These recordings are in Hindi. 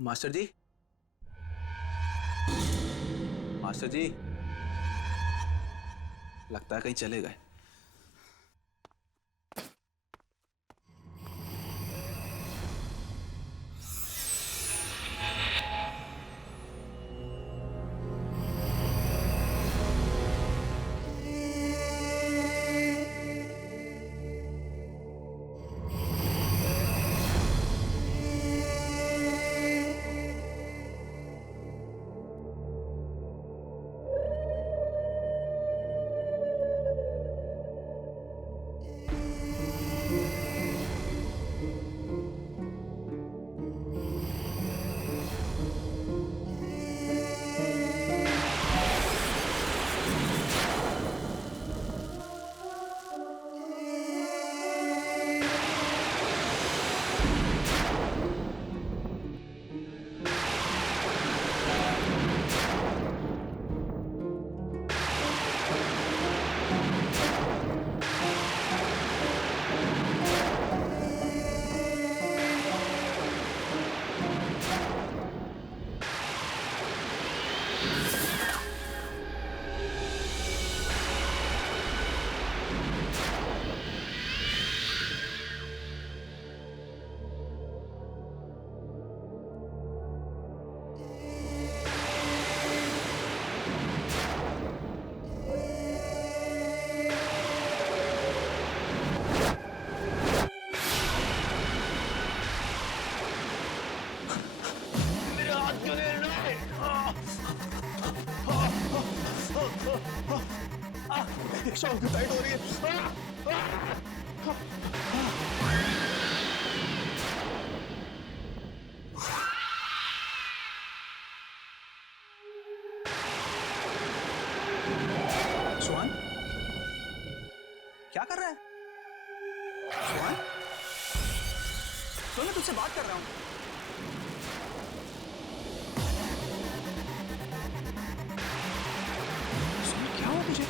मास्टर जी, मास्टर जी, लगता है कहीं चले गए। शॉल टाइट हो रही है। सुहान, क्या कर रहा है? सुहान, सुन, मैं तुझसे बात कर रहा हूं। सुन, क्या हुआ तुझे?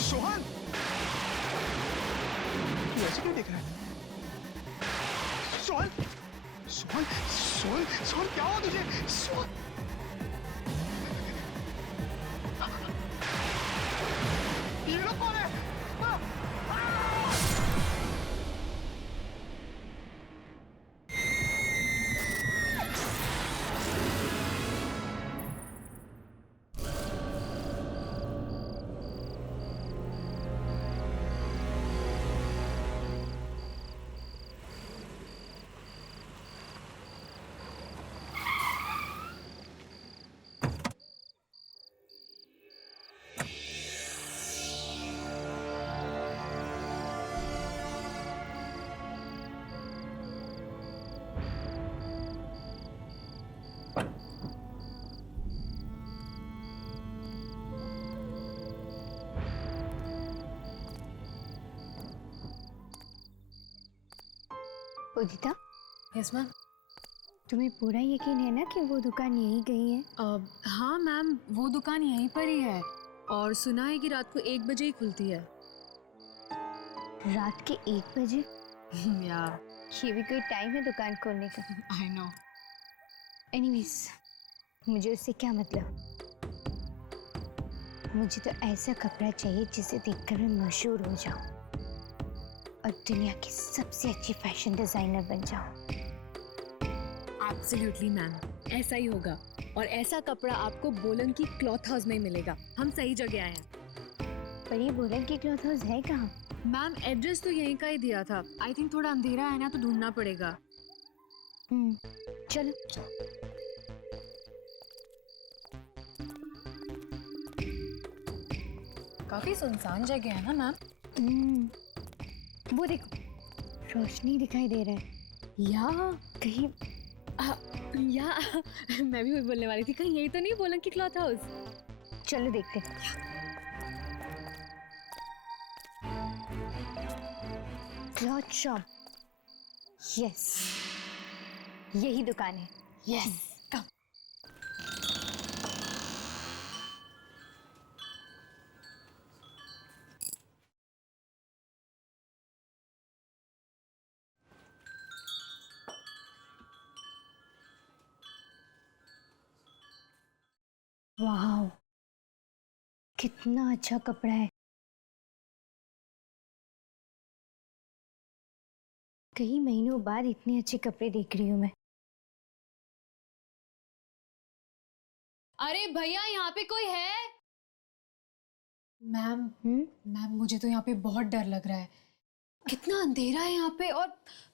सोहन, तू ऐसे क्यों देख रहा है? सोहन, सोहन, सोहन, सोहन, क्या हुआ तुझे? सोहन, ये लोग कौन है? उदिता, यस मैम। तुम्हें पूरा यकीन है ना कि वो दुकान यहीं कहीं है? हाँ मैम, वो दुकान यहीं पर ही है और सुना है कि रात को 1 बजे ही खुलती है। रात के 1 बजे? या ये भी कोई टाइम है दुकान खोलने का? I know. एनीवेज, मुझे उससे क्या मतलब? मुझे तो ऐसा कपड़ा चाहिए जिसे देखकर मैं मशहूर हो जाऊं और दुनिया की सबसे अच्छी फैशन डिजाइनर बन जाऊं। एब्सोल्युटली मैम, ऐसा ही होगा और ऐसा कपड़ा आपको बोलन की क्लॉथ हाउस में ही मिलेगा। हम सही जगह आए हैं। पर ये बोलन की क्लॉथ हाउस है कहाँ? मैम एड्रेस तो यहीं का ही दिया था। आई थिंक थोड़ा अंधेरा है ना, तो ढूंढना पड़ेगा। चलो। काफी सुनसान जगह है ना मैम? वो देखो, रोशनी दिखाई दे रहा है। या कहीं या मैं भी वही बोलने वाली थी, कहीं यही तो नहीं बोलन की क्लॉथ हाउस? चलो देखते हैं। क्लॉथ शॉप, यस, यही दुकान है। यस, कम। वाह, कितना अच्छा कपड़ा है। कई महीनों बाद इतने अच्छे कपड़े देख रही हूँ मैं। अरे भैया, यहाँ पे कोई है? मैम, हम्म? मैम मुझे तो यहाँ पे बहुत डर लग रहा है। कितना अंधेरा है यहाँ पे, और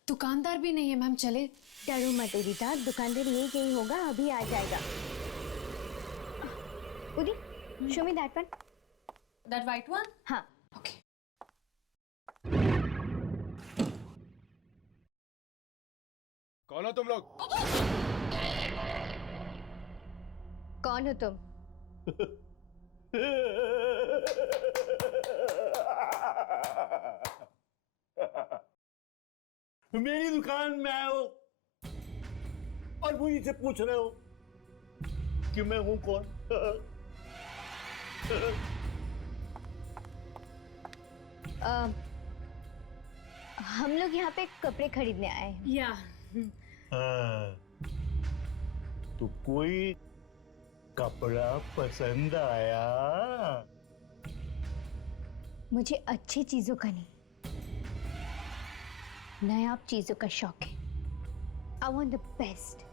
दुकानदार भी नहीं है। मैम चले? डरो मत उदिता, दुकानदार ये कहीं होगा, अभी आ जाएगा। उदी, show me that one. That white one? हाँ। ओके। कौन हो तुम लोग? कौन हो तुम? मेरी दुकान में आए हो और मुझे से पूछ रहे हो कि मैं हूं कौन? हम लोग यहाँ पे कपड़े खरीदने आए हैं। या तो कोई कपड़ा पसंद आया? मुझे अच्छी चीजों का नहीं, नायाब चीजों का शौक है। I want the best.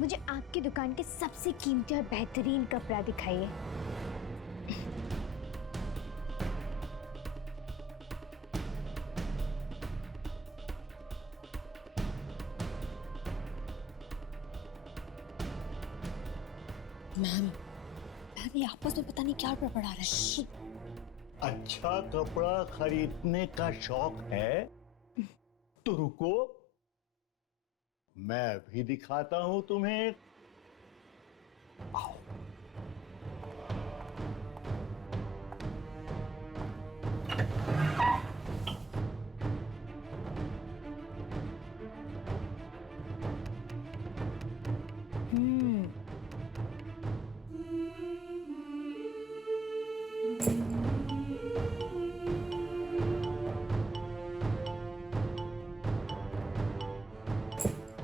मुझे आपकी दुकान के सबसे कीमती और बेहतरीन कपड़ा दिखाइए। मैम, ये आपस में पता नहीं क्या बड़बड़ा रहा है। अच्छा कपड़ा खरीदने का शौक है तो रुको, मैं भी दिखाता हूं तुम्हें। आओ।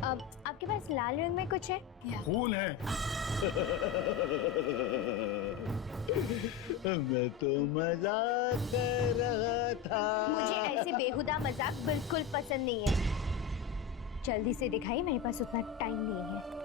अब आपके पास लाल रंग में कुछ है? खून है। मैं तो मजाक कर रहा था। मुझे ऐसे बेहुदा मजाक बिल्कुल पसंद नहीं है। जल्दी से दिखाइए, मेरे पास उतना टाइम नहीं है।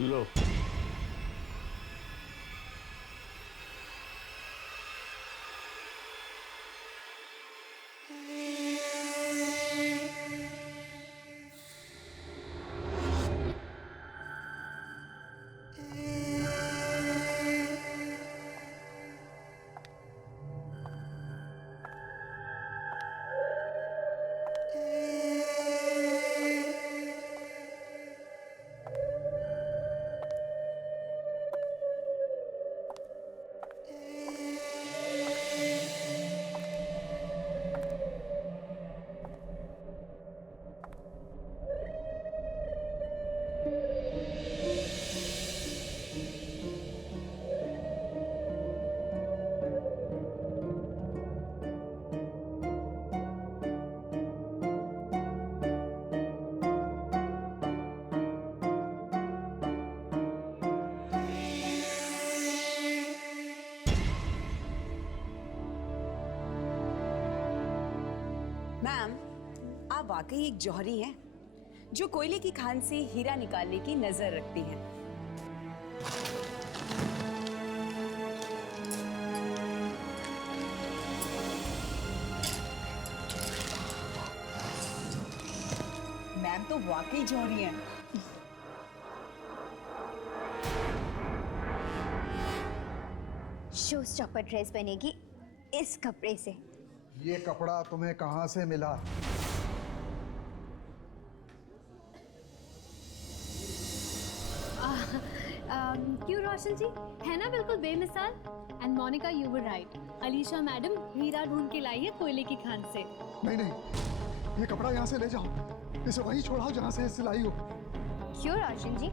लो। मैम, आप वाकई एक जौहरी हैं जो कोयले की खान से हीरा निकालने की नजर रखती हैं। मैम तो वाकई जौहरी हैं। शो स्टॉपर ड्रेस बनेगी इस कपड़े से। ये कपड़ा तुम्हें कहाँ से मिला? क्यों रोशन जी, है ना बिल्कुल बेमिसाल। And Monica you were right, Alisha madam हीरा ढूंढ के लाई है कोयले की खान से। नहीं नहीं, ये कपड़ा यहाँ से ले जाओ, इसे वहीं छोड़ाओ जहाँ से सिलाई हो। क्यों रोशन जी,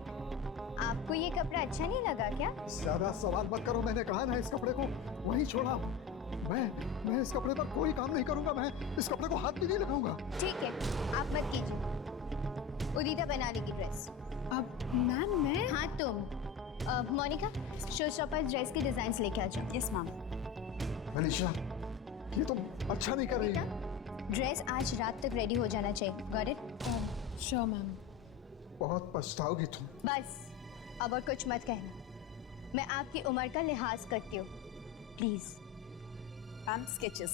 आपको ये कपड़ा अच्छा नहीं लगा क्या? ज्यादा सवाल मत करो, मैंने कहा ना इस कपड़े को वहीं छोड़ाओ। मैं इस कपड़े पर कोई काम नहीं करूंगा, मैं इस कपड़े को हाथ भी नहीं लगाऊंगा। ठीक है, आप मत कीजिए, उदिता बना लेगी ड्रेस। अब मैम मैं हाँ तुम मोनिका शो स्टॉपर ड्रेस के डिजाइन लेके आ जाओ। Yes ma'am. अलीशा, ये तुम अच्छा नहीं कर रही हो। ड्रेस आज रात तक रेडी हो जाना चाहिए। Got it? Sure ma'am. बहुत पछताओगी तुम। बस अब और कुछ मत कहना, मैं आपकी उम्र का लिहाज करती हूँ, प्लीज। Ma'am sketches.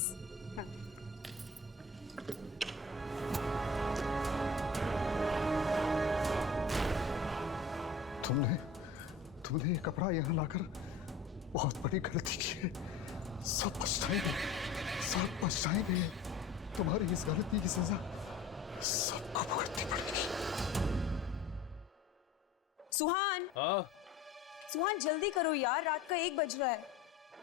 तुमने ये कपड़ा यहाँ लाकर बहुत बड़ी गलती की है। सब पछताएंगे। तुम्हारी इस गलती की सजा सबको भुगतनी पड़ेगी। सुहान, हाँ सुहान जल्दी करो यार, रात का 1 बज रहा है।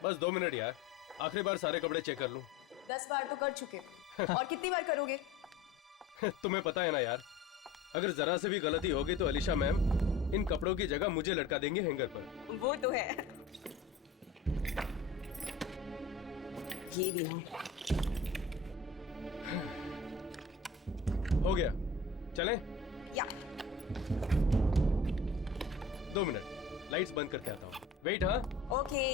बस 2 मिनट यार, आखिरी बार सारे कपड़े चेक कर लूं। 10 बार तो कर चुके और कितनी बार करोगे? तुम्हें पता है ना यार, अगर जरा से भी गलती होगी तो अलीशा मैम इन कपड़ों की जगह मुझे लटका देंगे हैंगर पर। वो तो है। ये भी ना। हो गया, चलें? या 2 मिनट, लाइट्स बंद करके आता हूँ। वेट। हाँ ओके।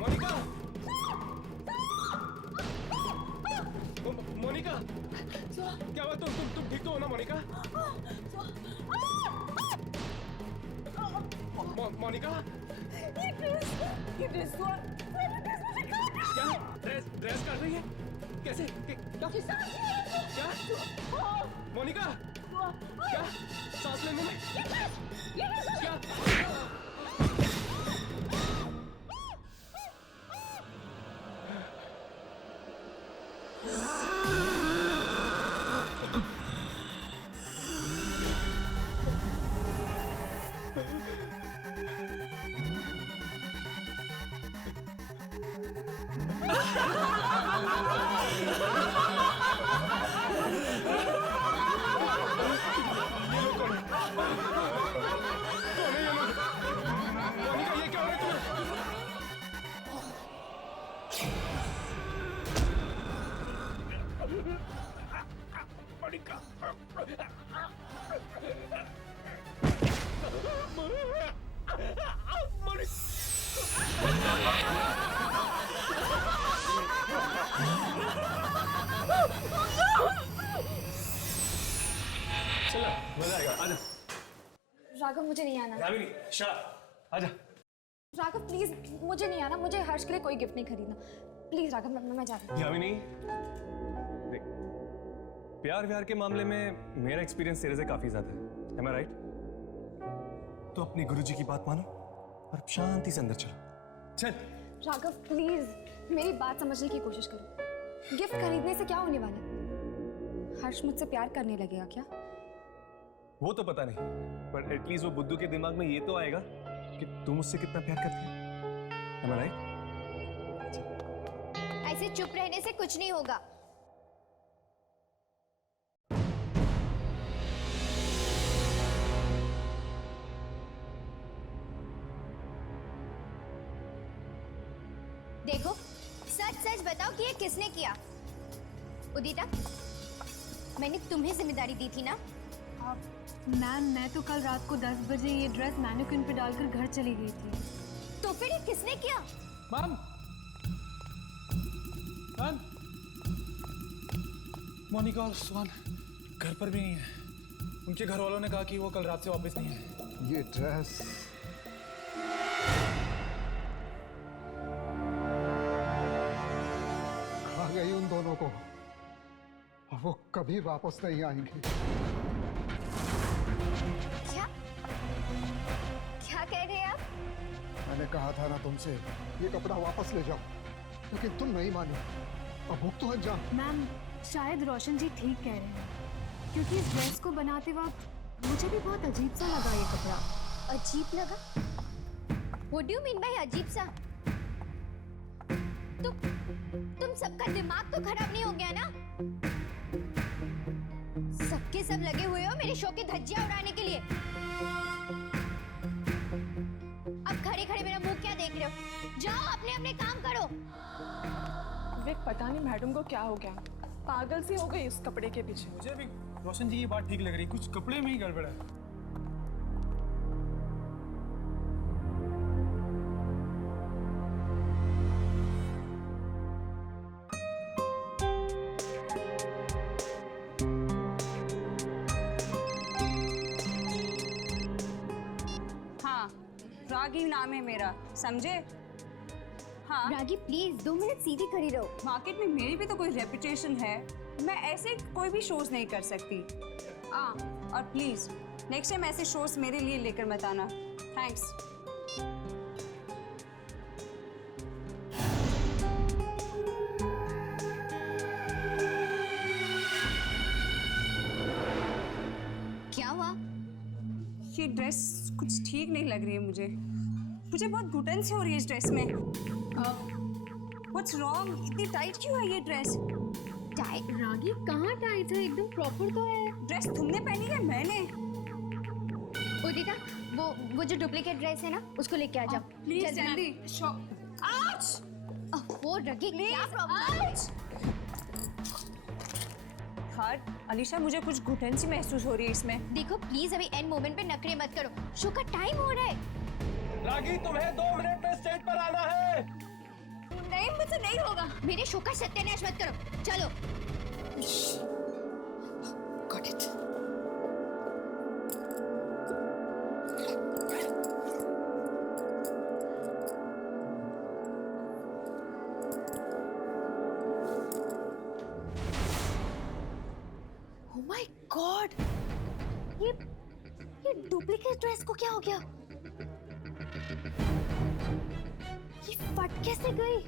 मोनिका, मोनिका, क्या हुआ? तुम ठीक तो हो ना मोनिका? मोनिका, ये ड्रेस तो क्या ड्रेस कर रही है? कैसे? क्या मोनिका, क्या सांस लेने में क्या? मोनिका, ये क्या हो रहा है तुम्हें? मोनिका, चला मजा आएगा। आजा राघव, मुझे नहीं आना। यामिनी, आजा। राघव प्लीज, मुझे नहीं आना, मुझे हर्ष के लिए कोई गिफ्ट नहीं खरीदना। प्लीज राघव, मैं जा रही हूँ। यामिनी, देख, प्यार व्यार के मामले में मेरा एक्सपीरियंस तेरे से काफी ज्यादा है। Am I right? तो अपने गुरुजी की बात मानो और शांति से अंदर चलो। चल। राघव प्लीज मेरी बात समझने की कोशिश करो। गिफ्ट खरीदने से क्या होने वाला है? हर्ष मुझसे प्यार करने लगेगा क्या? वो तो पता नहीं, पर एटलीस्ट वो बुद्धू के दिमाग में ये तो आएगा कि तुम मुझसे कितना प्यार करती है। Am I right? ऐसे चुप रहने से कुछ नहीं होगा। देखो, सच सच बताओ कि ये किसने किया? उदिता, मैंने तुम्हें जिम्मेदारी दी थी ना? मैम, मैं तो कल रात को 10 बजे ये ड्रेस मैनिक्विन पे डालकर घर चली गई थी। तो फिर ये किसने किया? मैम, मैम, मोनिका और सुहान घर पर भी नहीं है। उनके घर वालों ने कहा कि वो कल रात से वापस नहीं है। ये ड्रेस खा गई उन दोनों को और वो कभी वापस नहीं आएंगे। क्या क्या कह रहे हैं आप? मैंने कहा था ना तुमसे ये कपड़ा वापस ले जाओ, लेकिन तुम नहीं माने। अब भुगतो अंजाम। मैम, शायद रोशन जी ठीक कह रहे हैं, क्योंकि इस ड्रेस को बनाते वक्त मुझे भी बहुत अजीब सा लगा ये कपड़ा। अजीब लगा? What do you mean by अजीब सा? तुम सबका दिमाग तो खराब नहीं हो गया ना? सबके सब लगे हुए हो मेरे शो की धज्जियां उड़ाने के लिए। अब खड़े खड़े मेरा मुंह क्या देख रहे हो? जाओ अपने अपने काम करो। विक, पता नहीं मैडम को क्या हो गया, पागल सी हो गई इस कपड़े के पीछे। मुझे भी रोशन जी की बात ठीक लग रही, कुछ कपड़े में ही गड़बड़ है। हाँ, रागी नाम है मेरा, समझे? हाँ रागी, प्लीज 2 मिनट सीधी खड़ी रहो। मार्केट में मेरी भी तो कोई रेपुटेशन है, मैं ऐसे कोई भी शोज नहीं कर सकती। और प्लीज नेक्स्ट टाइम ऐसे शोज मेरे लिए लेकर मत आना। थैंक्स। क्या हुआ? ये ड्रेस कुछ ठीक नहीं लग रही है मुझे बहुत घुटन सी हो रही है इस ड्रेस में। What's wrong? इतनी टाइट क्यों है ये ड्रेस? टाइट? रागी, कहाँ टाइट है? एकदम प्रॉपर तो है। ड्रेस तुमने पहनी है? मैंने? उदिता, वो जो डुप्लीकेट ड्रेस है ना, उसको लेके आ जाओ। प्लीज जल्दी। आउच! वो रगी, क्या प्रॉब्लम है? हार्ट, अलीशा, मुझे कुछ घुटन सी महसूस हो रही है इसमें। देखो प्लीज, अभी एंड मोमेंट पे नखरे मत करो, शो का टाइम हो रहा है। रागी, तुम्हें 2 मिनट में स्टेज पर आना है। नहीं, मुझसे नहीं होगा। मेरे शो का सत्यानाश मत करो, चलो। Got it. Oh my God! ये डुप्लीकेट ड्रेस को क्या हो गया? ये फट कैसे गई?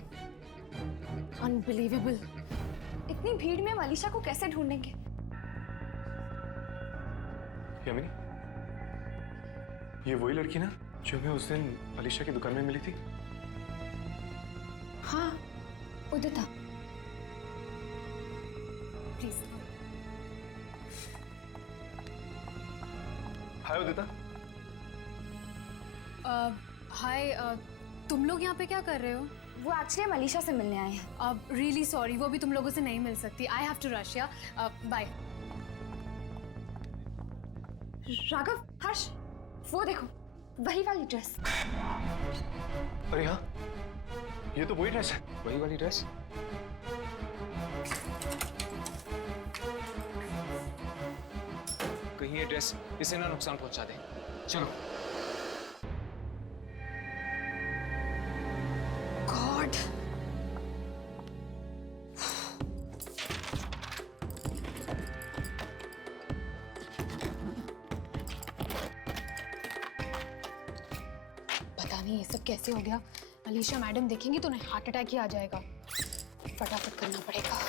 अनबिलीवेबल। इतनी भीड़ में हम अलीशा को कैसे ढूंढेंगे? यामिनी, ये वही लड़की ना जो हमें उस दिन अलीशा की दुकान में मिली थी? हाँ, उदिता। प्लीज। हाय उदिता। हाय, तुम लोग यहाँ पे क्या कर रहे हो? वो एक्चुअली हम अलीशा से मिलने आए हैं। अब रियली सॉरी, वो भी तुम लोगों से नहीं मिल सकती। आई हैव टू रश, या बाय। राघव, हर्ष, वो देखो, वही वाली ड्रेस। अरे हाँ, ये तो वही ड्रेस है। वही वाली ड्रेस। कहीं ये ड्रेस इसे ना नुकसान पहुंचा दे। चलो। गॉड। पता नहीं ये सब कैसे हो गया। अलीशा मैडम देखेंगी तो उन्हें हार्ट अटैक ही आ जाएगा। फटाफट करना पड़ेगा।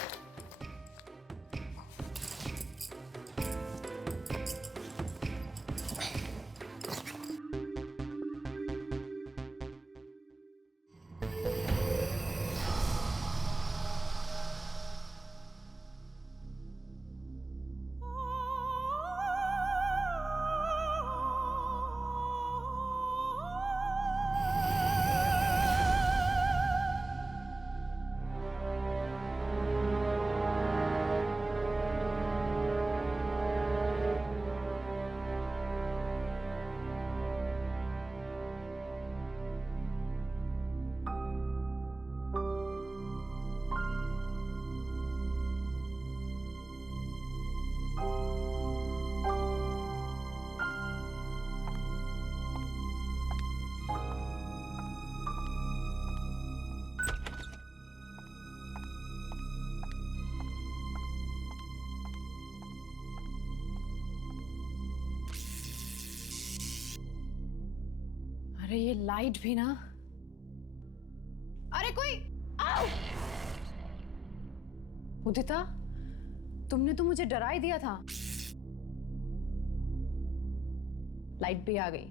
अरे ये लाइट भी ना। अरे कोई आओ! उदिता, तुमने तो मुझे डरा ही दिया था। लाइट भी आ गई।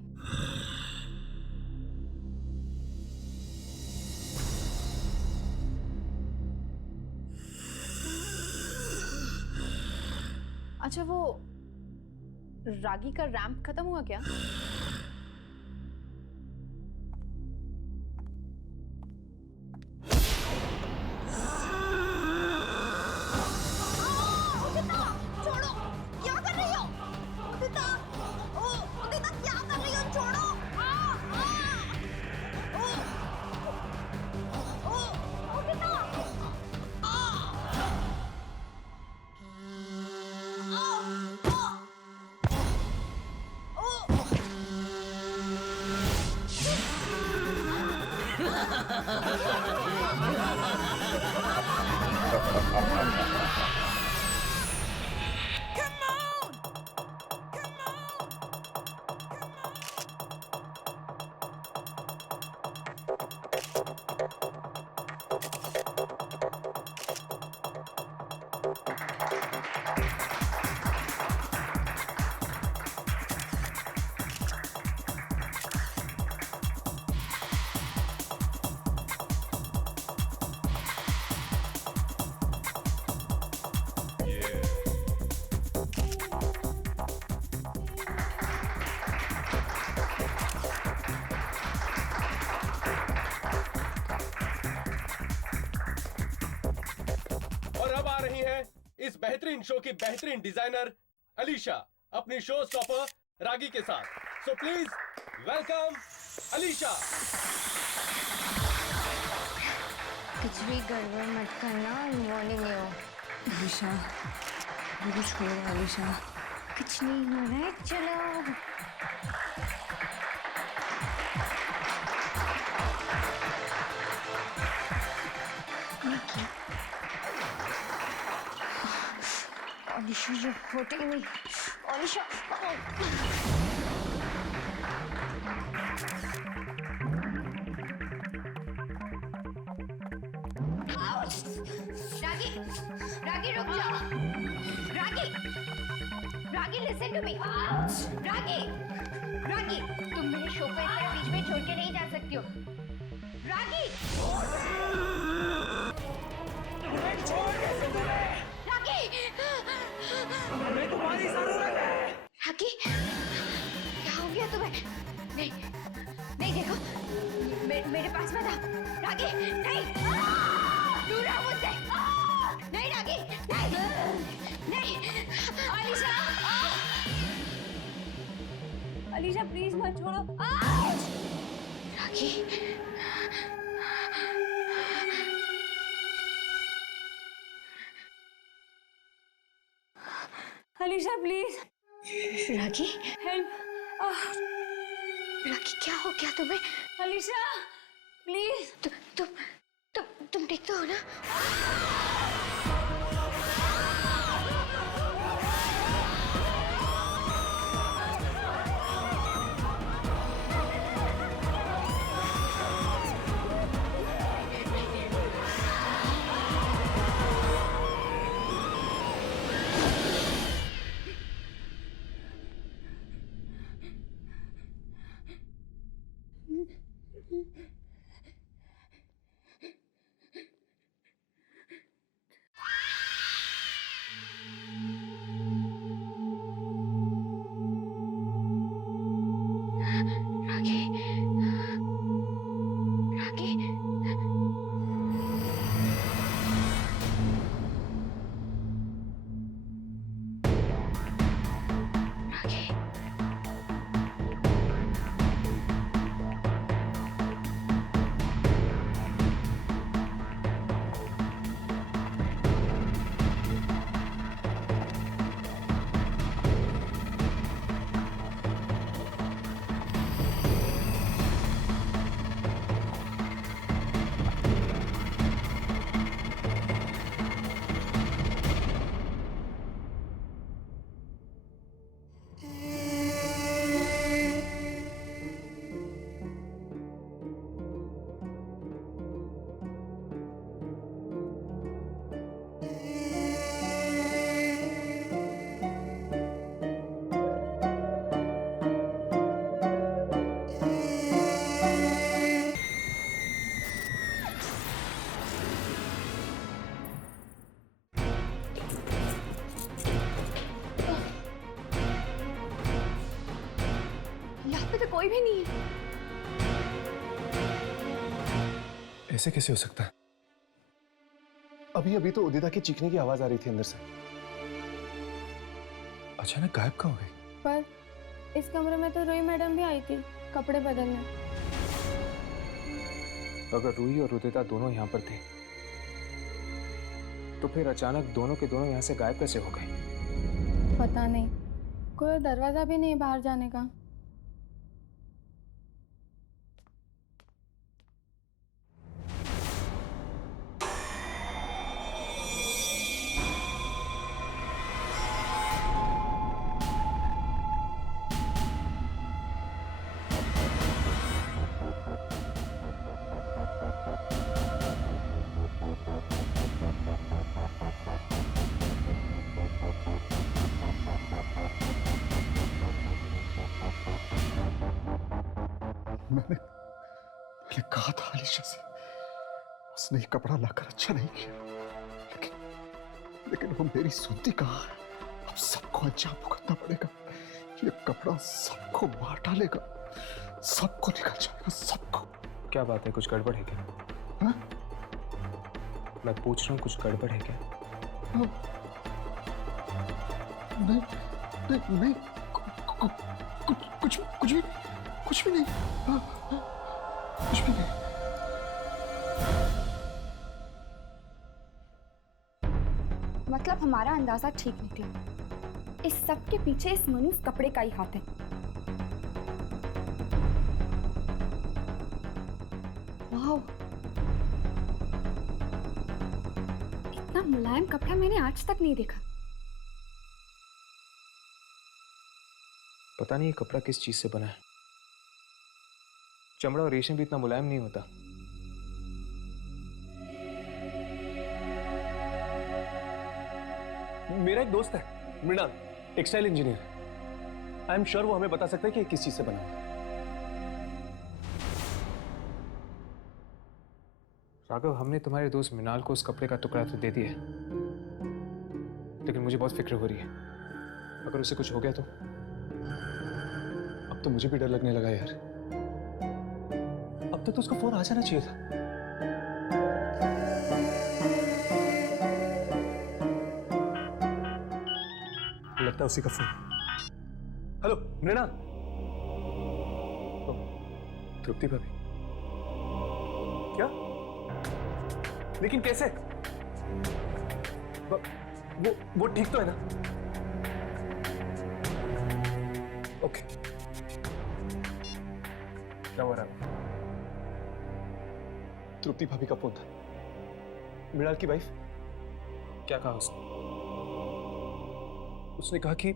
अच्छा, वो रागी का रैंप खत्म हुआ क्या? इस बेहतरीन शो की बेहतरीन डिजाइनर अलीशा अपनी शो स्टॉपर रागी के साथ। So please welcome Alisha. कुछ भी गड़बड़ मत करना, वार्निंग हो। अलीशा, मुझे छोड़ो अलीशा। कुछ नहीं हो रहा है, चलो। अलीशा जो फटेगी नहीं। अलीशा रागी, रागी रुक जाओ। रागी, रागी लिसन टू मी। रागी, रागी तुम मेरे शो को इस तरह बीच में छोड़ के नहीं जा सकती हो। रागी, हमें तुम्हारी जरूरत है। रागी, क्या हो गया तुम्हें? नहीं, नहीं देखो, मेरे पास मत आओ। रागी, नहीं, दूर रहो मुझसे। नहीं रागी, नहीं, नहीं। अलीशा, अलीशा प्लीज मत छोड़ो। रागी, अलीशा प्लीज। रागी, हेल्प। रागी क्या हो गया तुम्हें? अलीशा प्लीज। तुम ठीक तो हो ना? कोई भी नहीं है। ऐसे कैसे हो सकता है? अभी अभी तो उदिता की चीखने की आवाज आ रही थी अंदर से, अचानक गायब कहाँ हो गई? पर इस कमरे में तो रूही मैडम भी आई थी कपड़े बदलने। अगर रूही और उदिता दोनों यहाँ पर थे तो फिर अचानक दोनों के दोनों यहाँ से गायब कैसे हो गए? पता नहीं, कोई दरवाजा भी नहीं बाहर जाने का। मैंने कहा था अलीशा से, उसने ये कपड़ा लाकर अच्छा नहीं किया, लेकिन वो मेरी सुनती कहाँ है। अब सबको अंजाम भुगतना पड़ेगा। ये कपड़ा सबको मार डालेगा, सबको निकल जाएगा, सबको। क्या बात है, कुछ गड़बड़ है क्या? हा? मैं पूछ रहा हूँ, कुछ गड़बड़ है क्या? नहीं नहीं नहीं, कुछ भी नहीं, कुछ भी नहीं। मतलब हमारा अंदाजा ठीक निकला। इस सब के पीछे इस मनुष्य कपड़े का ही हाथ है। वाह, इतना मुलायम कपड़ा मैंने आज तक नहीं देखा। पता नहीं ये कपड़ा किस चीज से बना है। चमड़ा और रेशम भी इतना मुलायम नहीं होता। मेरा एक दोस्त है Mrinal, textile engineer. I am sure वो हमें बता सकता है कि किस चीज से बना है। राघव, हमने तुम्हारे दोस्त मृणाल को उस कपड़े का टुकड़ा तो दे दिया है, लेकिन मुझे बहुत फिक्र हो रही है। अगर उसे कुछ हो गया तो? अब तो मुझे भी डर लगने लगा यार। अब तक तो उसका फोन आ जाना चाहिए था। लगता है उसी का फोन। हेलो मृणाल। तृप्ति भाभी? क्या? लेकिन कैसे? वो ठीक तो है ना? ओके। क्या हो रहा है? तृप्ति भाभी का फोन था, मृणाल की वाइफ। क्या कहा उसने? उसने कहा कि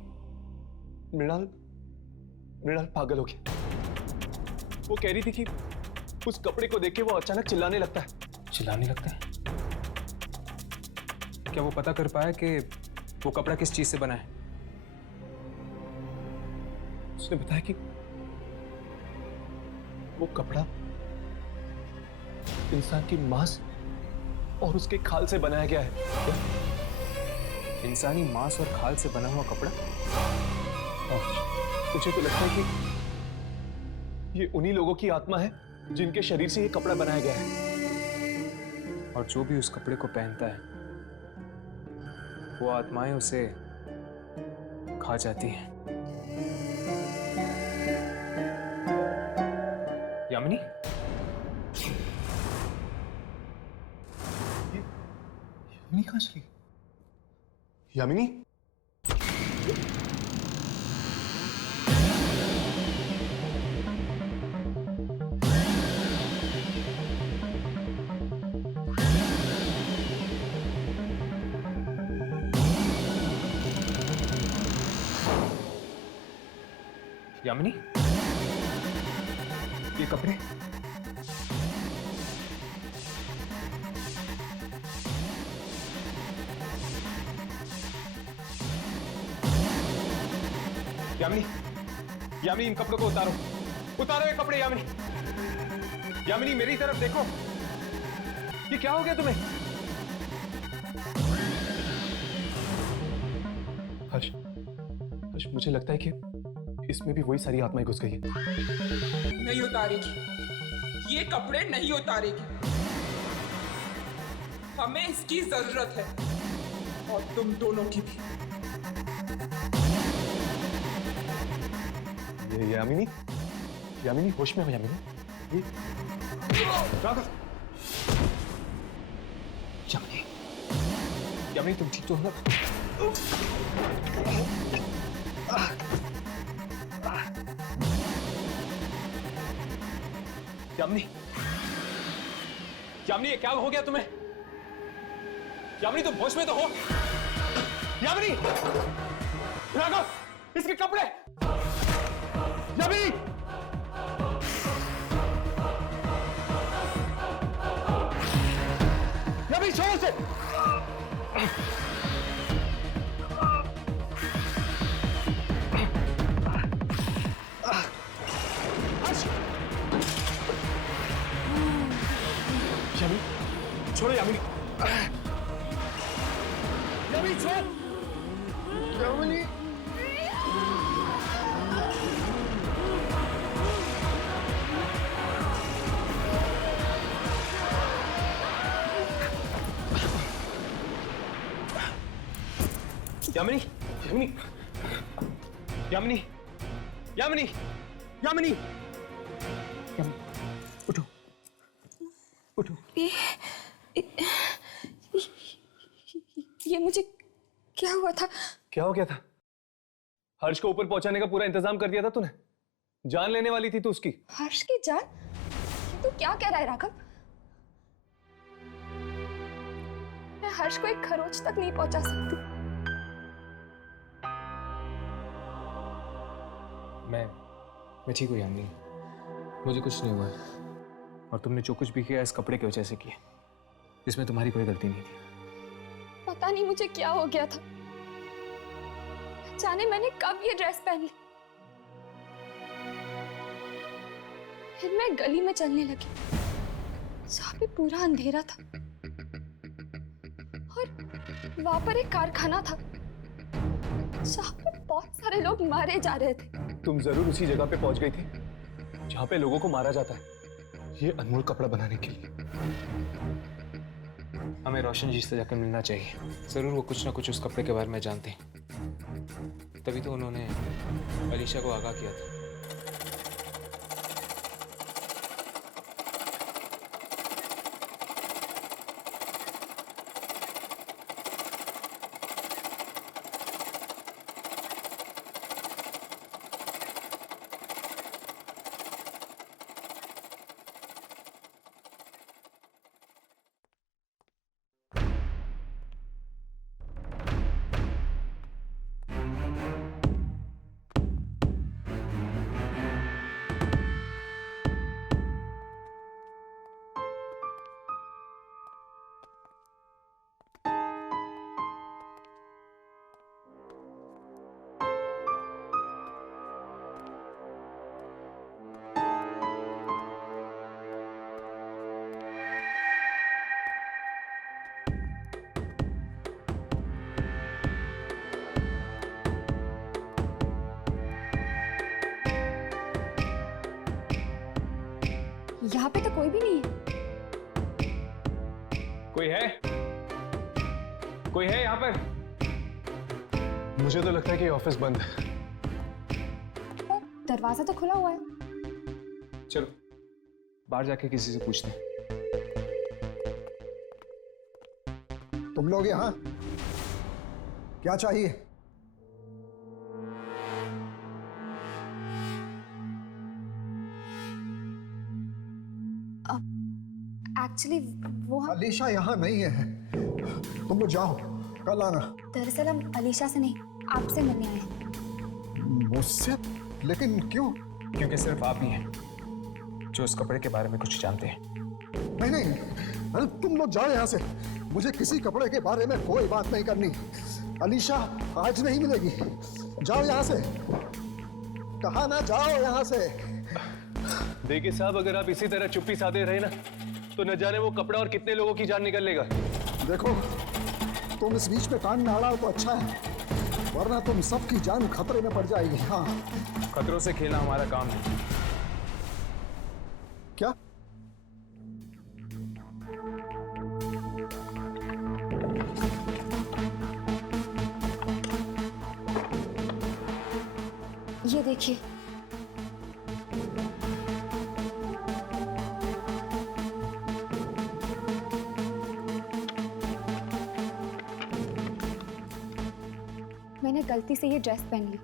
मृणाल पागल हो गया। वो कह रही थी कि उस कपड़े को देख के वो अचानक चिल्लाने लगता है। चिल्लाने लगता है? क्या वो पता कर पाया कि वो कपड़ा किस चीज से बना है? उसने बताया कि वो कपड़ा इंसान की मांस और उसके खाल से बनाया गया है। इंसानी मांस और खाल से बना हुआ कपड़ा? मुझे तो लगता है कि ये उन्हीं लोगों की आत्मा है जिनके शरीर से ये कपड़ा बनाया गया है। और जो भी उस कपड़े को पहनता है वो आत्माएं उसे खा जाती हैं। यामिनी? यामिनी कहाँ चली? यामिनी? यामिनी? ये कपड़े? यामिनी, यामिनी इन कपड़ों को उतारो, उतारो ये कपड़े। यामिनी, यामिनी मेरी तरफ देखो। ये क्या हो गया तुम्हें? हर्ष, मुझे लगता है कि इसमें भी वही सारी आत्माएं घुस गई है। नहीं उतारेगी, ये कपड़े नहीं उतारेगी। हमें इसकी जरूरत है, और तुम दोनों की भी। ये यामिनी, यामिनी होश में हो यामिनी। ये राघव, यामिनी, यामिनी तुम ठीक तो हो ना? यामिनी, यामिनी ये क्या हो गया तुम्हें? यामिनी तुम होश में तो हो? यामिनी, राघव, इसके कपड़े। यामिनी, यामिनी जोर से। यामिनी, छोड़ो यामिनी। यामिनी छोड़। यामिनी। यामिनी, यामिनी, यामिनी, यामिनी, यामिनी, उठो, उठो। ये मुझे क्या हुआ था? क्या हो गया था? हर्ष को ऊपर पहुंचाने का पूरा इंतजाम कर दिया था तूने। जान लेने वाली थी तू उसकी। हर्ष की जान? ये तू क्या कह रहा है राघव? मैं हर्ष को एक खरोच तक नहीं पहुंचा सकती। मैं ठीक हूँ यामिनी, मुझे कुछ नहीं हुआ है। और तुमने जो कुछ भी किया इस कपड़े की वजह से किया, इसमें तुम्हारी कोई गलती नहीं थी। पता नहीं मुझे क्या हो गया था, जाने मैंने कब ये ड्रेस पहन ली। फिर मैं गली में चलने लगी जहाँ पे पूरा अंधेरा था, और वहां पर एक कारखाना था जहाँ पे बहुत सारे लोग मारे जा रहे थे। तुम जरूर उसी जगह पे पहुंच गई थी जहां पे लोगों को मारा जाता है, ये अनमोल कपड़ा बनाने के लिए। हमें रोशन जी से जाकर मिलना चाहिए। जरूर वो कुछ ना कुछ उस कपड़े के बारे में जानते हैं, तभी तो उन्होंने अलीशा को आगाह किया था। यहाँ पे तो कोई भी नहीं है। कोई है? कोई है यहाँ पर? मुझे तो लगता है कि ऑफिस बंद है। पर दरवाजा तो खुला हुआ है। चलो बाहर जाके किसी से पूछते हैं। तुम लोग यहाँ क्या चाहिए? एक्चुअली वो हम अलीशा यहाँ नहीं है, तुम लोग जाओ, कल आना। दरअसल हम अलीशा से नहीं आपसे मिलने आए हैं। मुझसे? लेकिन क्यों? क्योंकि सिर्फ आप ही हैं जो इस कपड़े के बारे में कुछ जानते हैं। नहीं नहीं, अरे तुम लोग जाओ यहाँ से, मुझे किसी कपड़े के बारे में कोई बात नहीं करनी। अलीशा आज नहीं मिलेगी, जाओ यहाँ से, कहा ना जाओ यहाँ से। देखिए साहब, अगर आप इसी तरह चुप्पी साधे रहे ना तो न जाने वो कपड़ा और कितने लोगों की जान निकल लेगा। देखो तुम इस बीच में कान में आ रहा हो तो अच्छा है, वरना तुम सबकी जान खतरे में पड़ जाएगी। हाँ, खतरों से खेलना हमारा काम है। क्या? ये देखिए, मैंने गलती से ये ड्रेस पहन ली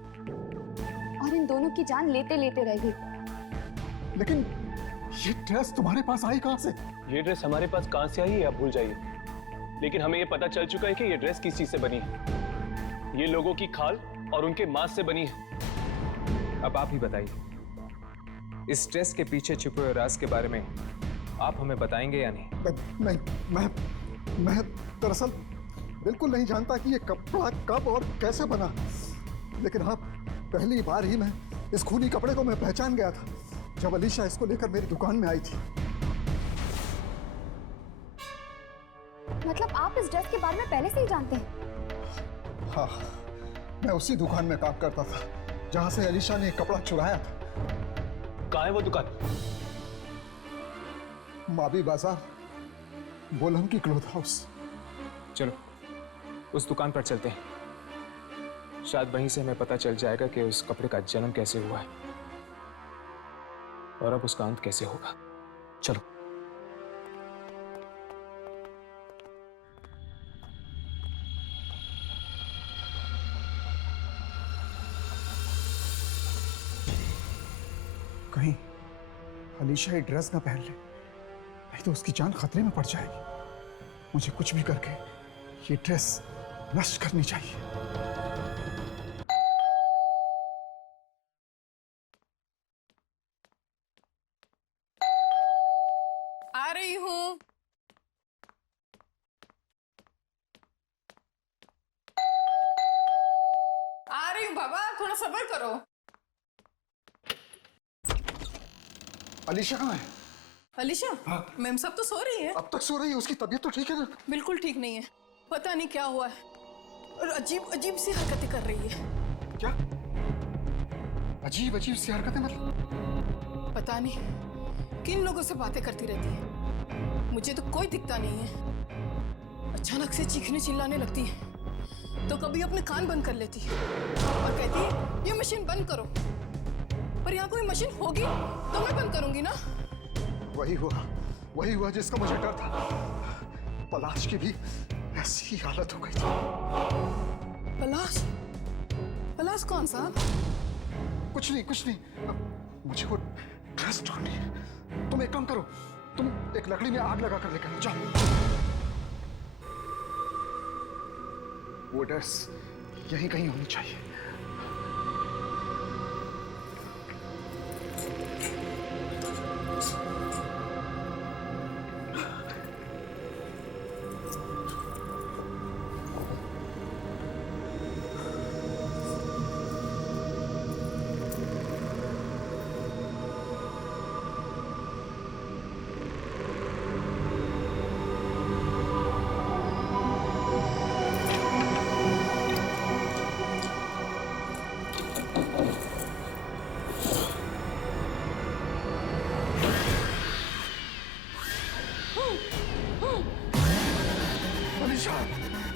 और इन दोनों की जान लेते लेते रह गई। लेकिन ये ड्रेस तुम्हारे पास आई कहां से? ये ड्रेस हमारे पास कहां से आई है आप भूल जाइए, लेकिन हमें ये पता चल चुका है कि ये ड्रेस किस चीज से बनी है। ये लोगों की खाल और उनके मांस से बनी है। अब आप ही बताइए, इस ड्रेस के पीछे छुपे हुए राज के बारे में आप हमें बताएंगे या नहीं? नहीं, मैं दरअसल बिल्कुल नहीं जानता कि ये कपड़ा कब और कैसे बना, लेकिन हाँ, पहली बार ही मैं इस खूनी कपड़े को मैं पहचान गया था जब अलीशा इसको लेकर मेरी दुकान में आई थी। मतलब आप इस ड्रेस के बारे में पहले से ही जानते हैं? हाँ, मैं उसी दुकान में काम करता था जहां से अलीशा ने कपड़ा चुराया था। कहाँ है वो दुकान? माबी बाजार, बोलम की क्लोथ हाउस। चलो उस दुकान पर चलते हैं, शायद वहीं से हमें पता चल जाएगा कि उस कपड़े का जन्म कैसे हुआ है और अब उसका अंत कैसे होगा। चलो। कहीं अलीशा ये ड्रेस ना पहन ले, नहीं तो उसकी जान खतरे में पड़ जाएगी। मुझे कुछ भी करके ये ड्रेस नष्ट करनी चाहिए। आ रही हूँ। आ रही हूँ बाबा, थोड़ा सब्र करो। अलीशा कहाँ है? अलीशा? हाँ। मैम सब तो सो रही है। अब तक सो रही है? उसकी तबीयत तो ठीक है ना? बिल्कुल ठीक नहीं है, पता नहीं क्या हुआ है और अजीब अजीब सी हरकतें कर रही है। क्या अजीब अजीब सी हरकतें? मतलब पता नहीं किन लोगों से बातें करती रहती है, मुझे तो कोई दिखता नहीं है। अचानक से चीखने चिल्लाने लगती है तो कभी अपने कान बंद कर लेती है और कहती है ये मशीन बंद करो, पर यहाँ कोई मशीन होगी तो मैं बंद करूंगी ना। वही हुआ जिसका मुझे डर था। पलाश की भी ऐसी ही हालत हो गई थी। पलाश कौन सा? कुछ नहीं, मुझे वो ड्रेस ढूंढनी है। तुम एक काम करो, तुम एक लकड़ी में आग लगा कर लेकर जाओ। वो ड्रेस यहीं कहीं होनी चाहिए।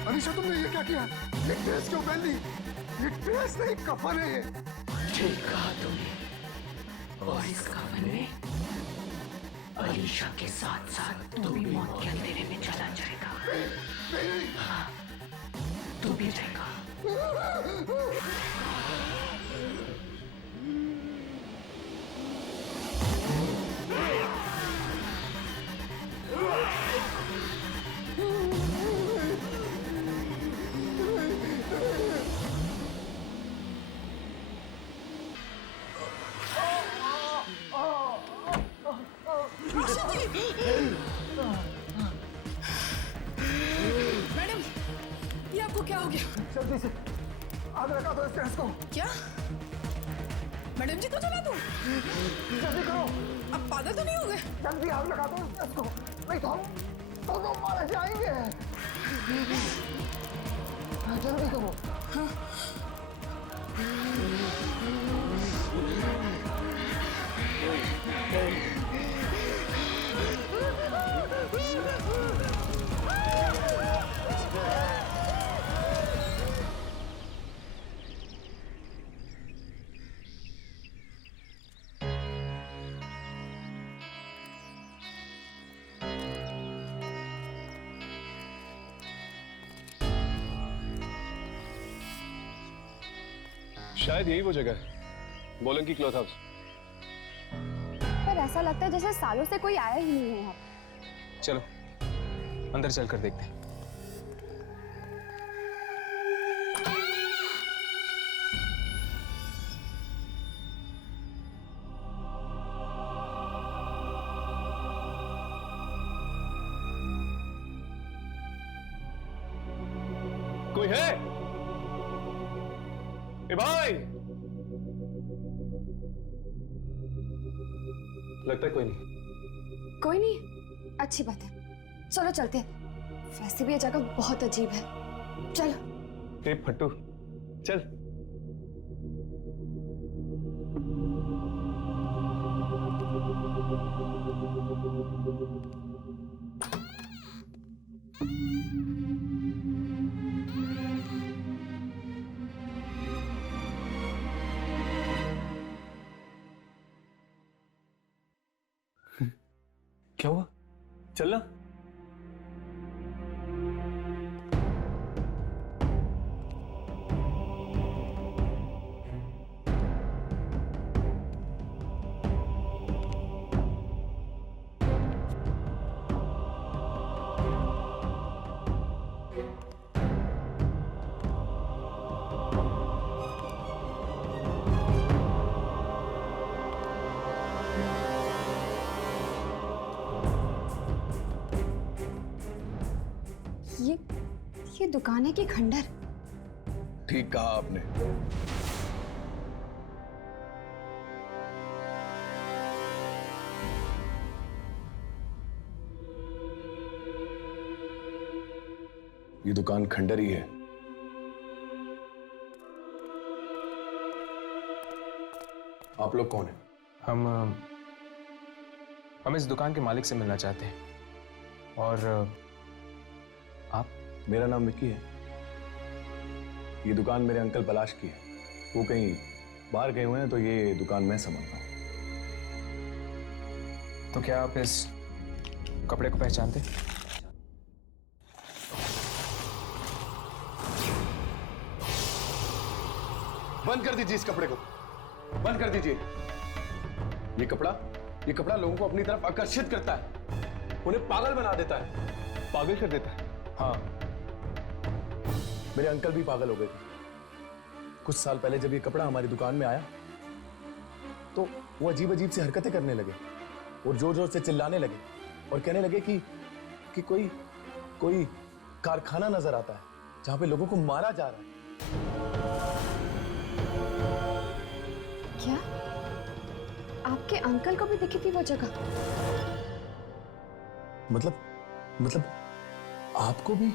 अलीशा, तुमने ये क्या किया? ये ड्रेस क्यों पहन ली? ये ड्रेस नहीं, कफन है ये। ठीक कहा तुमने, और इस कफन में अलीशा के साथ साथ तू भी मौत के अंधेरे में चला जाएगा। हाँ, तू भी जाएगा। मैडम, ये आपको क्या हो गया? जल्दी से आग लगा दो इस ड्रेस को। क्या? मैडम जी को जला दूं? जल्दी करो। अब पागल तो नहीं हो गए? जल्दी आग लगा दो इस ड्रेस को, नहीं तो हम दोनों मारे जाएंगे। जल्दी करो। हाँ। शायद यही वो जगह है, बोलन की क्लॉथ हाउस। पर ऐसा लगता है जैसे सालों से कोई आया ही नहीं है यहाँ। चलो अंदर चलकर देखते हैं। कोई है? ए भाई, लगता है कोई नहीं। कोई नहीं, अच्छी बात है, चलो चलते हैं। वैसे भी ये जगह बहुत अजीब है, चलो। ए फट्टू, चल। क्या हुआ? चलना। ये दुकान है कि खंडर? ठीक कहा आपने। ये दुकान खंडर ही है। आप लोग कौन हैं? हम इस दुकान के मालिक से मिलना चाहते हैं। और आप? मेरा नाम विक्की है। ये दुकान मेरे अंकल पलाश की है, वो कहीं बाहर गए हुए हैं, तो ये दुकान मैं संभालता हूँ। तो क्या आप इस कपड़े को पहचानते? बंद कर दीजिए इस कपड़े को, बंद कर दीजिए। ये कपड़ा लोगों को अपनी तरफ आकर्षित करता है, उन्हें पागल बना देता है। पागल कर देता है? हाँ, मेरे अंकल भी पागल हो गए थे। कुछ साल पहले जब ये कपड़ा हमारी दुकान में आया तो वो अजीब अजीब सी हरकतें करने लगे और जोर जोर से चिल्लाने लगे और कहने लगे कि कोई कारखाना नजर आता है जहां पे लोगों को मारा जा रहा है। क्या आपके अंकल को भी दिखी थी वो जगह? मतलब आपको भी?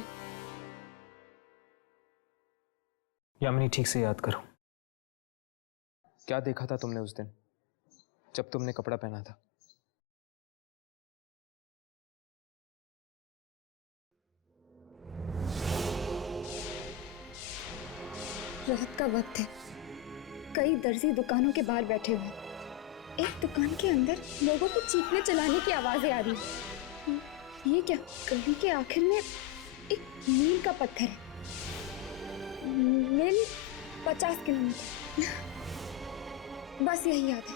यामिनी, ठीक से याद करो, क्या देखा था तुमने उस दिन जब तुमने कपड़ा पहना था? रात का वक्त है, कई दर्जी दुकानों के बाहर बैठे हुए, एक दुकान के अंदर लोगों को चीखने चिल्लाने की आवाजें आ रही है। ये क्या? गली के आखिर में एक मील का पत्थर है, मील 50 किलोमीटर, बस यही याद है।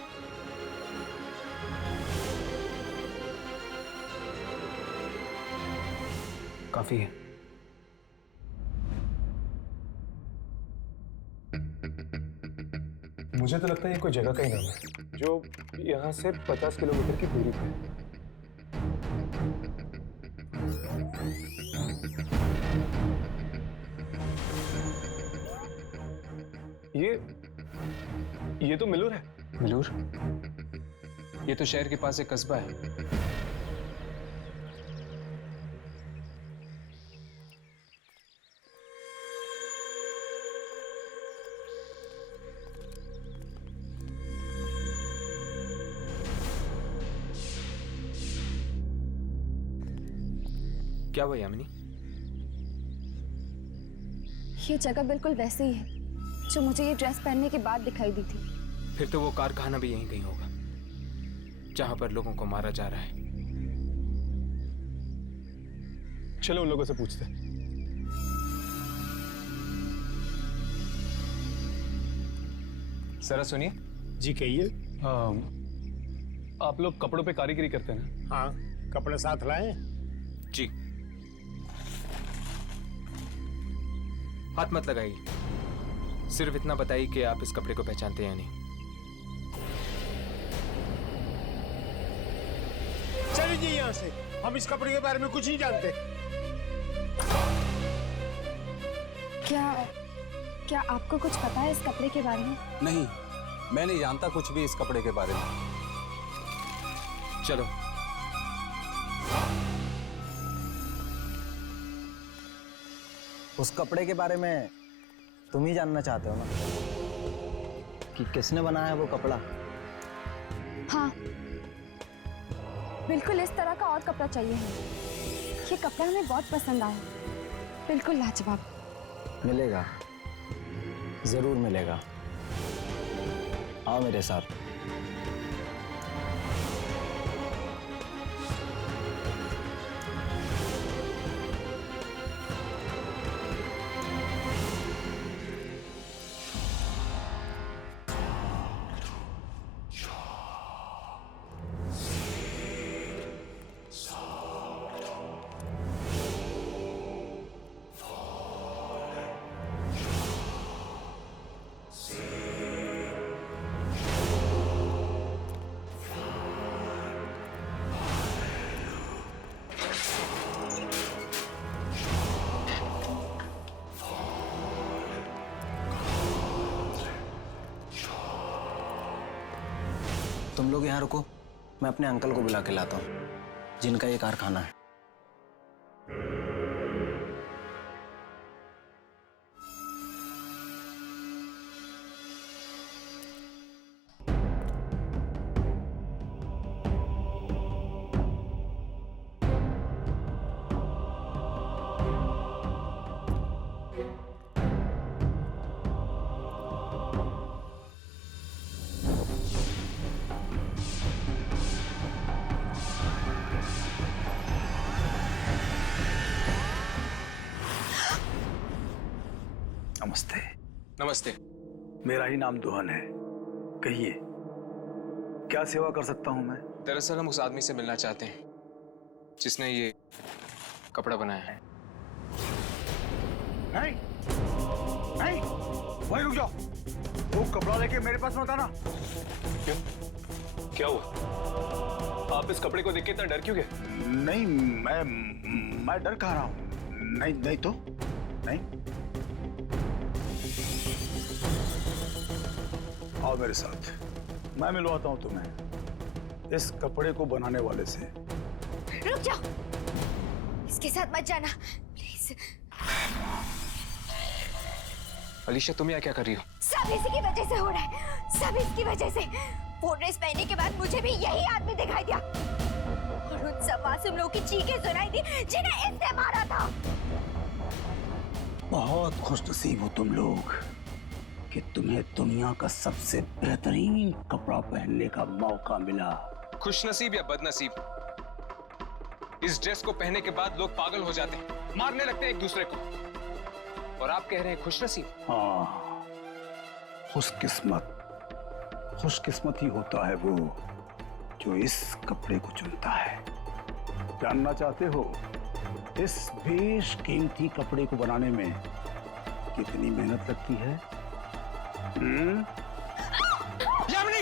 काफी है। मुझे तो लगता है ये कोई जगह का ही नाम है जो यहाँ से 50 किलोमीटर की दूरी पर है। ये तो मिलूर है। मिलूर? ये तो शहर के पास एक कस्बा है। क्या हुआ यामिनी? ये जगह बिल्कुल वैसे ही है जो मुझे ये ड्रेस पहनने के बाद दिखाई दी थी। फिर तो वो कारखाना भी यहीं कहीं होगा जहां पर लोगों को मारा जा रहा है। चलो उन लोगों से पूछते हैं। जरा सुनिए। जी कहिए। आप लोग कपड़ों पे कारीगरी करते हैं ना? हाँ, कपड़े साथ लाए? जी। हाथ मत लगाइए, सिर्फ इतना बताइए कि आप इस कपड़े को पहचानते हैं या नहीं। चलिए जी यहाँ से, हम इस कपड़े के बारे में कुछ नहीं जानते। क्या आपको कुछ पता है इस कपड़े के बारे में? नहीं, मैं नहीं जानता कुछ भी इस कपड़े के बारे में। चलो। उस कपड़े के बारे में तुम ही जानना चाहते हो ना, कि किसने बनाया है वो कपड़ा? हाँ, बिल्कुल इस तरह का और कपड़ा चाहिए हमें। ये कपड़ा हमें बहुत पसंद आया, बिल्कुल लाजवाब। मिलेगा, जरूर मिलेगा। आओ मेरे साथ। तुम लोग यहाँ रुको, मैं अपने अंकल को बुला के लाता हूँ जिनका ये कारखाना है। नमस्ते। नमस्ते। मेरा ही नाम दुहन है। कहिए, क्या सेवा कर सकता हूं मैं? दरअसल हम उस आदमी से मिलना चाहते हैं जिसने ये कपड़ा बनाया है। नहीं, नहीं, वहीं रुक जाओ। वो कपड़ा लेके मेरे पास मत आना। क्यों? क्या हुआ? आप इस कपड़े को देख के इतना डर क्यों गए? नहीं, मैं डर कह रहा हूं। नहीं, नहीं तो नहीं। आओ मेरे साथ, मैं मिलवाता हूं तुम्हें इस कपड़े को बनाने वाले से। रुक जाओ, इसके साथ मत जाना प्लीज। अलीशा, तुम यहाँ क्या कर रही हो? सब इसी की वजह से हो रहा है, सब इसकी वजह से। वो ड्रेस पहनने के बाद मुझे भी यही आदमी दिखाई दिया और उन सब मासूम लोगों की चीखें सुनाई दी जिन्हें इसने मारा था। बहुत खुशनसीब हो तुम लोग कि तुम्हें दुनिया का सबसे बेहतरीन कपड़ा पहनने का मौका मिला। खुशनसीब या बदनसीब, इस ड्रेस को पहनने के बाद लोग पागल हो जाते हैं, मारने लगते हैं एक दूसरे को, और आप कह रहे हैं खुशनसीब? हाँ, खुशकिस्मत ही होता है वो जो इस कपड़े को चुनता है। जानना चाहते हो इस बेशकीमती कपड़े को बनाने में कितनी मेहनत लगती है? यामिनी!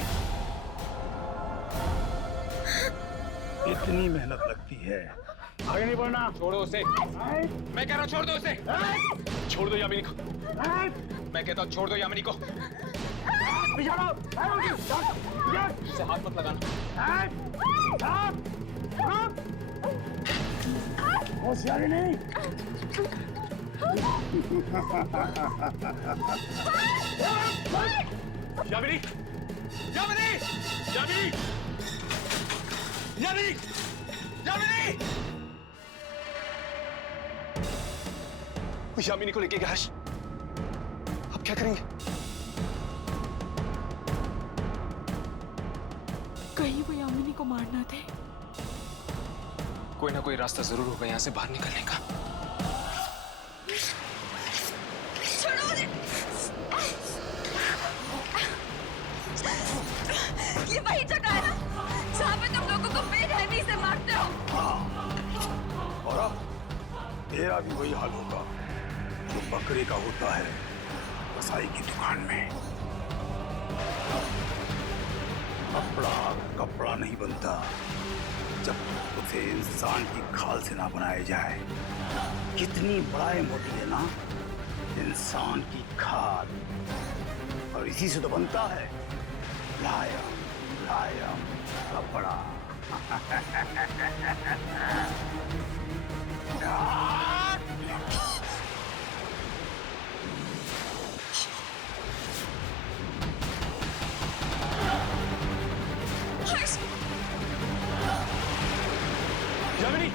इतनी मेहनत लगती है। आगे नहीं बढ़ना। छोड़ो उसे। मैं कह रहा हूँ छोड़ दो उसे। छोड़ दो यामिनी को। मैं कहता हूँ छोड़ दो यामिनी को। उसे हाथ मत लगाना। होशियारी नहीं। यामिनी! यामिनी! यामिनी! यामिनी! यामिनी! वो यामिनी को लेके गया हर्ष। अब क्या करेंगे? कहीं वो यामिनी को मारना थे। कोई ना कोई रास्ता जरूर होगा यहाँ से बाहर निकलने का। छोड़ो मुझे। ये वही जगह है ना जहाँ पे तुम लोगों को बेरहमी से मारते हो। और अब तेरा भी वही हाल होगा जो बकरे का होता है कसाई की दुकान में। कपड़ा कपड़ा नहीं बनता जब उसे इंसान की खाल से ना बनाया जाए। कितनी बड़ाई मोटी है ना इंसान की खाल, और इसी से तो बनता है मुलायम मुलायम कपड़ा। यामिनी!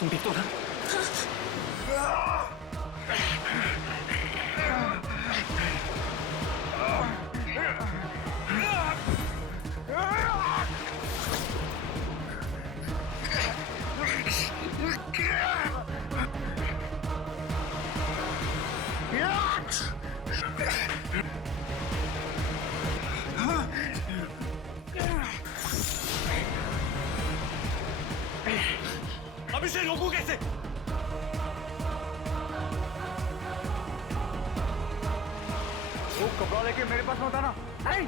तुम ठीक तो ना? अब इसे रोकूं कैसे? वो कपड़ा लेके मेरे पास मत आना। नहीं।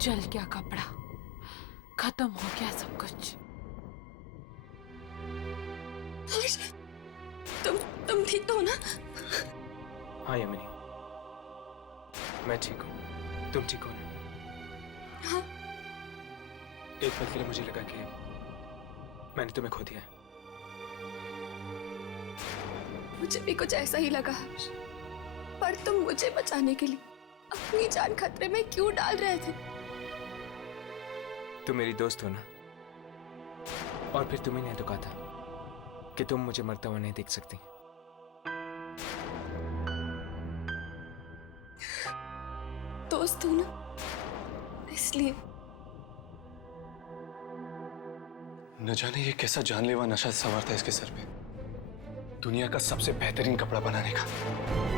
जल गया कपड़ा, खत्म हो गया सब कुछ। तुम ठीक तो हो ना? हाँ यामिनी, मैं ठीक हूँ। तुम ठीक हो ना? हाँ। एक पल के लिए मुझे लगा कि मैंने तुम्हें खो दिया। मुझे भी कुछ ऐसा ही लगा हर्ष, पर तुम मुझे बचाने के लिए अपनी जान खतरे में क्यों डाल रहे थे? तुम मेरी दोस्त हो ना, और फिर तुम्ही ने तो कहा था कि तुम मुझे मरता हुआ नहीं देख सकती। दोस्त हो ना, इसलिए। न जाने ये कैसा जानलेवा नशा सवार था इसके सर पे, दुनिया का सबसे बेहतरीन कपड़ा बनाने का।